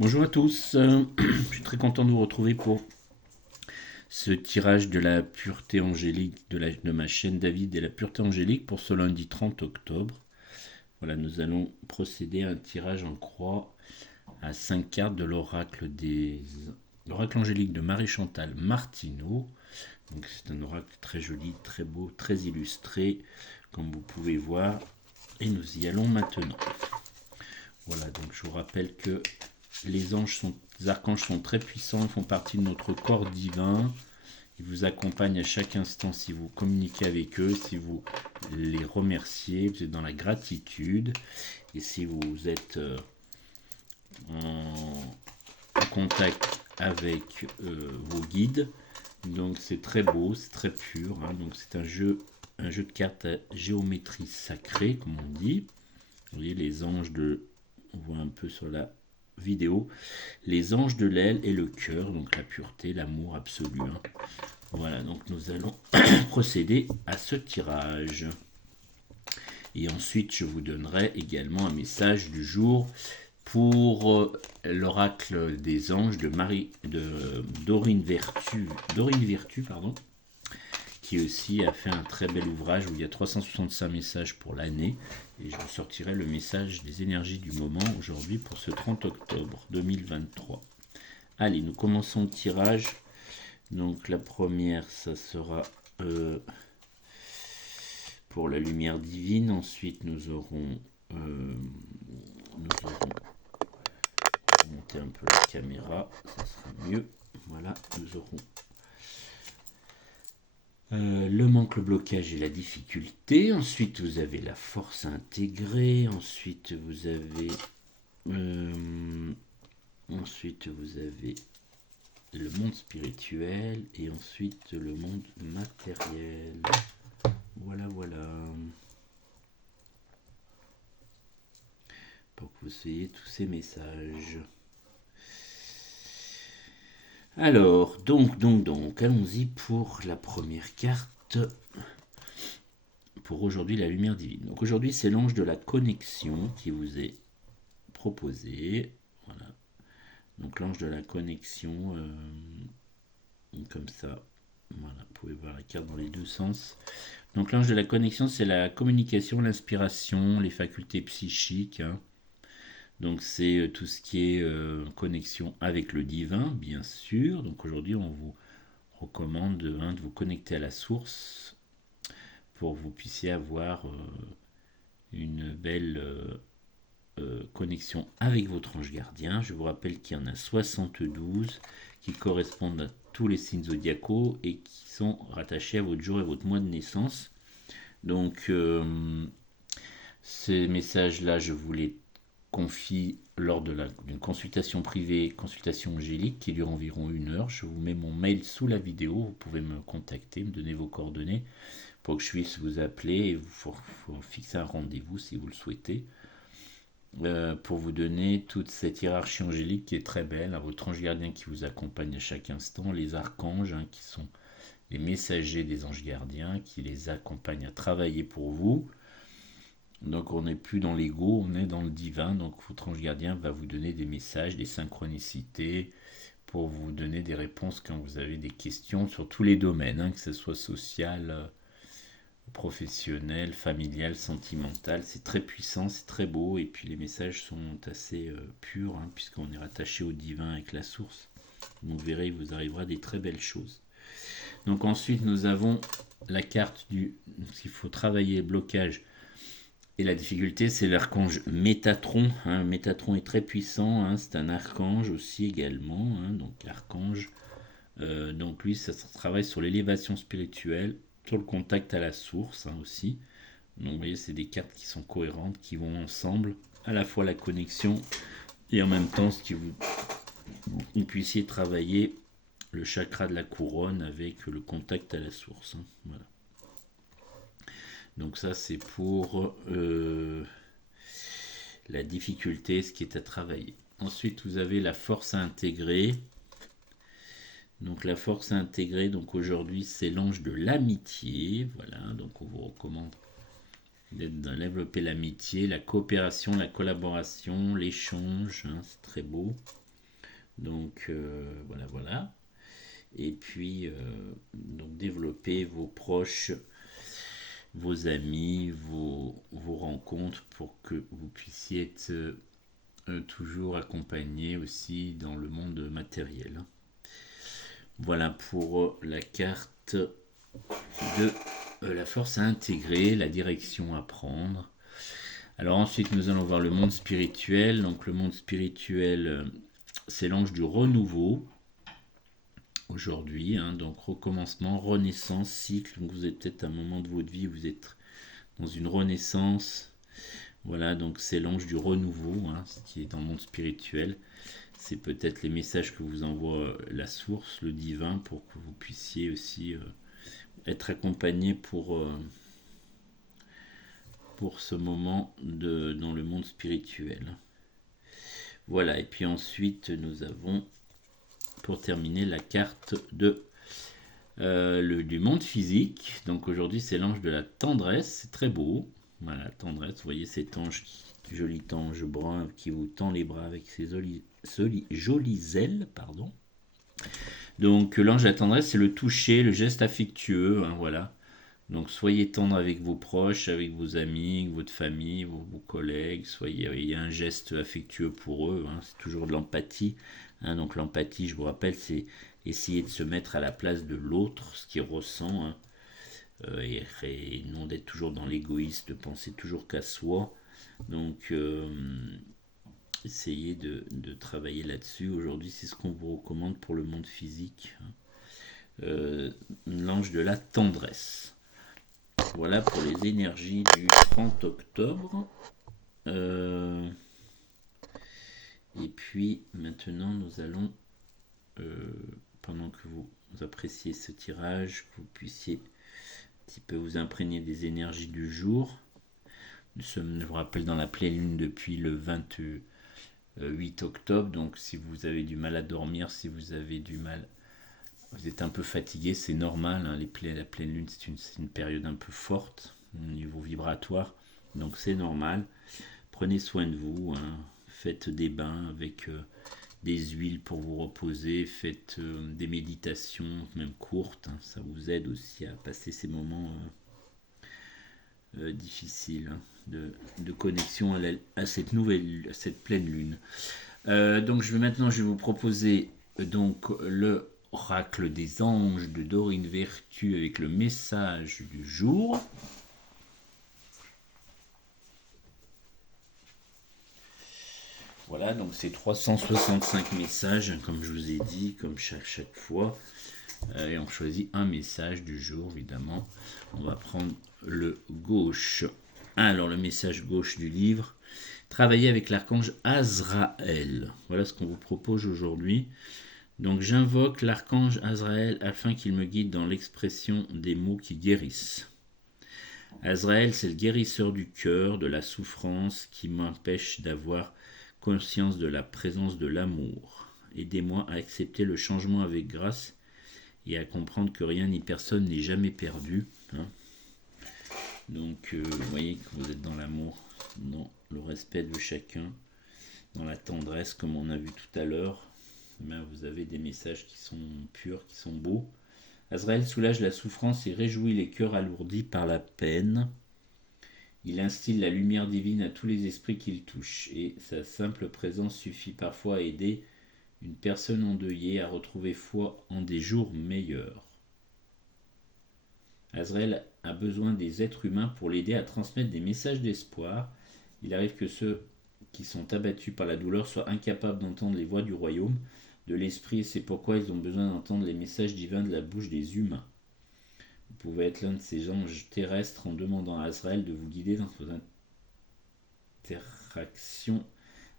Bonjour à tous, je suis très content de vous retrouver pour ce tirage de la pureté angélique de ma chaîne David et la pureté angélique pour ce lundi 30 octobre. Voilà, nous allons procéder à un tirage en croix à 5 cartes de l'oracle angélique de Marie-Chantal Martineau. Donc c'est un oracle très joli, très beau, très illustré, comme vous pouvez voir. Et nous y allons maintenant. Voilà, donc je vous rappelle que les archanges sont très puissants, ils font partie de notre corps divin. Ils vous accompagnent à chaque instant si vous communiquez avec eux, si vous les remerciez, vous êtes dans la gratitude. Et si vous êtes en contact avec vos guides. Donc c'est très beau, c'est très pur. Donc c'est un jeu de cartes à géométrie sacrée, comme on dit. Vous voyez les anges on voit un peu sur la vidéo, les anges de l'aile et le cœur, donc la pureté, l'amour absolu. Voilà, donc nous allons procéder à ce tirage. Et ensuite, je vous donnerai également un message du jour pour l'oracle des anges de Dorine Virtue, qui aussi a fait un très bel ouvrage où il y a 365 messages pour l'année. Et je vous sortirai le message des énergies du moment aujourd'hui pour ce 30 octobre 2023. Allez, nous commençons le tirage. Donc la première, ça sera pour la lumière divine. Ensuite, nous aurons monter un peu la caméra, ça sera mieux. Voilà, nous aurons le manque, le blocage et la difficulté. Ensuite, vous avez la force intégrée. Ensuite, vous avez le monde spirituel et ensuite le monde matériel. Voilà, voilà. Pour que vous ayez tous ces messages. Alors, donc, allons-y pour la première carte. Pour aujourd'hui, la lumière divine. Donc aujourd'hui, c'est l'ange de la connexion qui vous est proposé. Voilà. Donc l'ange de la connexion, comme ça. Voilà, vous pouvez voir la carte dans les deux sens. Donc l'ange de la connexion, c'est la communication, l'inspiration, les facultés psychiques. Donc c'est tout ce qui est connexion avec le divin, bien sûr. Donc aujourd'hui, on vous recommande de vous connecter à la source pour que vous puissiez avoir une belle connexion avec votre ange gardien. Je vous rappelle qu'il y en a 72 qui correspondent à tous les signes zodiacaux et qui sont rattachés à votre jour et votre mois de naissance. Donc ces messages-là, je vous les confie lors d'une consultation privée, consultation angélique qui dure environ 1 heure. Je vous mets mon mail sous la vidéo, vous pouvez me contacter, me donner vos coordonnées pour que je puisse vous appeler et faut fixer un rendez-vous si vous le souhaitez. Pour vous donner toute cette hiérarchie angélique qui est très belle, à votre ange gardien qui vous accompagne à chaque instant, les archanges qui sont les messagers des anges gardiens qui les accompagnent à travailler pour vous. Donc on n'est plus dans l'ego, on est dans le divin. Donc votre ange gardien va vous donner des messages, des synchronicités pour vous donner des réponses quand vous avez des questions sur tous les domaines, que ce soit social, professionnel, familial, sentimental. C'est très puissant, c'est très beau et puis les messages sont assez purs puisqu'on est rattaché au divin avec la source. Donc vous verrez, il vous arrivera des très belles choses. Donc ensuite nous avons la carte qu'il faut travailler, blocage et la difficulté, c'est l'archange Métatron. Métatron est très puissant, c'est un archange aussi également. Donc l'archange, donc lui, ça travaille sur l'élévation spirituelle, sur le contact à la source aussi. Donc vous voyez, c'est des cartes qui sont cohérentes, qui vont ensemble, à la fois la connexion et en même temps ce qui vous puissiez travailler le chakra de la couronne avec le contact à la source. Voilà. Donc ça c'est pour la difficulté, ce qui est à travailler. Ensuite vous avez la force à intégrer. Donc la force à intégrer, donc aujourd'hui c'est l'ange de l'amitié. Voilà, donc on vous recommande de développer l'amitié, la coopération, la collaboration, l'échange, c'est très beau. Donc voilà. Et puis donc développer vos proches, vos amis, vos rencontres pour que vous puissiez être toujours accompagné aussi dans le monde matériel. Voilà pour la carte de la force à intégrer, la direction à prendre. Alors ensuite nous allons voir le monde spirituel. Donc le monde spirituel, c'est l'ange du renouveau aujourd'hui, donc recommencement, renaissance, cycle. Donc vous êtes peut-être à un moment de votre vie où vous êtes dans une renaissance. Voilà, donc c'est l'ange du renouveau, ce qui est dans le monde spirituel. C'est peut-être les messages que vous envoie la source, le divin, pour que vous puissiez aussi être accompagné pour ce moment dans le monde spirituel. Voilà, et puis ensuite nous avons, pour terminer, la carte du monde physique. Donc aujourd'hui c'est l'ange de la tendresse, c'est très beau. Voilà, la tendresse, vous voyez cet ange, joli ange brun qui vous tend les bras avec ses jolies ailes, pardon. Donc l'ange de la tendresse, c'est le toucher, le geste affectueux, voilà. Donc soyez tendre avec vos proches, avec vos amis, votre famille, vos collègues. Il y a un geste affectueux pour eux, c'est toujours de l'empathie. Donc l'empathie, je vous rappelle, c'est essayer de se mettre à la place de l'autre, ce qu'il ressent, et non d'être toujours dans l'égoïsme, de penser toujours qu'à soi. Donc essayez de travailler là-dessus. Aujourd'hui, c'est ce qu'on vous recommande pour le monde physique. L'ange de la tendresse. Voilà pour les énergies du 30 octobre. Et puis maintenant nous allons, pendant que vous appréciez ce tirage, que vous puissiez un petit peu vous imprégner des énergies du jour. Nous sommes, je vous rappelle, dans la pleine lune depuis le 28 octobre. Donc si vous avez du mal à dormir, si vous avez du mal, vous êtes un peu fatigué, c'est normal. La pleine lune, c'est une période un peu forte au niveau vibratoire. Donc c'est normal. Prenez soin de vous. Faites des bains avec des huiles pour vous reposer. Faites des méditations, même courtes. Ça vous aide aussi à passer ces moments difficiles de connexion à cette pleine lune. Donc je vais vous proposer donc le oracle des anges de Dorine Vertu avec le message du jour. Voilà, donc c'est 365 messages, comme je vous ai dit, comme chaque fois. Et on choisit un message du jour, évidemment. On va prendre le gauche. Alors, le message gauche du livre. Travailler avec l'archange Azraël. Voilà ce qu'on vous propose aujourd'hui. Donc, j'invoque l'archange Azraël afin qu'il me guide dans l'expression des mots qui guérissent. Azraël, c'est le guérisseur du cœur, de la souffrance, qui m'empêche d'avoir conscience de la présence de l'amour. Aidez-moi à accepter le changement avec grâce et à comprendre que rien ni personne n'est jamais perdu. Donc vous voyez que vous êtes dans l'amour, dans le respect de chacun, dans la tendresse comme on a vu tout à l'heure. Vous avez des messages qui sont purs, qui sont beaux. Azraël soulage la souffrance et réjouit les cœurs alourdis par la peine. Il instille la lumière divine à tous les esprits qu'il touche, et sa simple présence suffit parfois à aider une personne endeuillée à retrouver foi en des jours meilleurs. Azraël a besoin des êtres humains pour l'aider à transmettre des messages d'espoir. Il arrive que ceux qui sont abattus par la douleur soient incapables d'entendre les voix du royaume de l'esprit, et c'est pourquoi ils ont besoin d'entendre les messages divins de la bouche des humains. Vous pouvez être l'un de ces anges terrestres en demandant à Azraël de vous guider dans vos interactions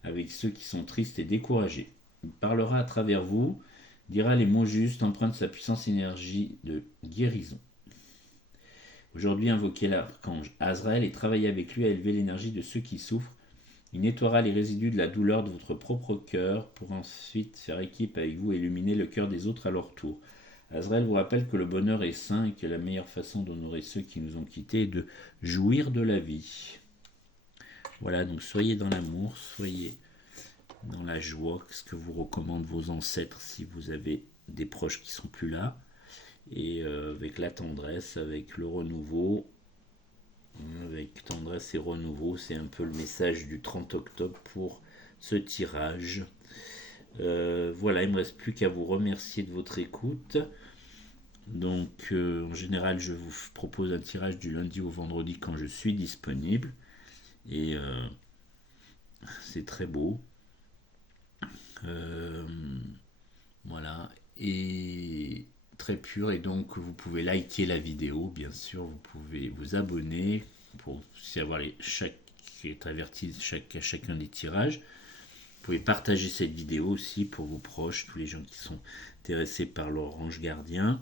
avec ceux qui sont tristes et découragés. Il parlera à travers vous, dira les mots justes, empreinte sa puissance énergie de guérison. Aujourd'hui, invoquez l'archange Azraël et travaillez avec lui à élever l'énergie de ceux qui souffrent. Il nettoiera les résidus de la douleur de votre propre cœur pour ensuite faire équipe avec vous et illuminer le cœur des autres à leur tour. Azraël vous rappelle que le bonheur est sain et que la meilleure façon d'honorer ceux qui nous ont quittés est de jouir de la vie. Voilà, donc soyez dans l'amour, soyez dans la joie, ce que vous recommandent vos ancêtres si vous avez des proches qui sont plus là, et avec la tendresse, avec le renouveau, avec tendresse et renouveau, c'est un peu le message du 30 octobre pour ce tirage. Voilà, il ne me reste plus qu'à vous remercier de votre écoute. Donc en général, je vous propose un tirage du lundi au vendredi quand je suis disponible. Et c'est très beau. Euh, voilà. Et très pur. Et donc vous pouvez liker la vidéo, bien sûr. Vous pouvez vous abonner pour avoir être averti à chacun des tirages. Vous pouvez partager cette vidéo aussi pour vos proches, tous les gens qui sont intéressés par leur ange gardien.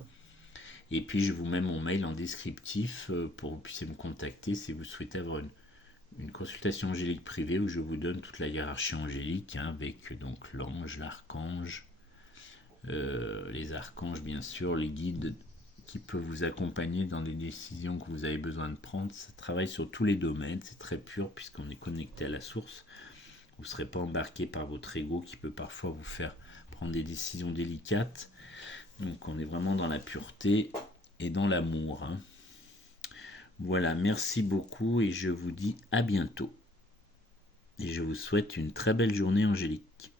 Et puis je vous mets mon mail en descriptif pour que vous puissiez me contacter si vous souhaitez avoir une consultation angélique privée où je vous donne toute la hiérarchie angélique, hein, avec donc l'ange, l'archange, les archanges bien sûr, les guides qui peuvent vous accompagner dans les décisions que vous avez besoin de prendre. Ça travaille sur tous les domaines, c'est très pur puisqu'on est connecté à la source. Vous ne serez pas embarqué par votre ego qui peut parfois vous faire prendre des décisions délicates. Donc on est vraiment dans la pureté et dans l'amour, hein. Voilà, merci beaucoup et je vous dis à bientôt. Et je vous souhaite une très belle journée angélique.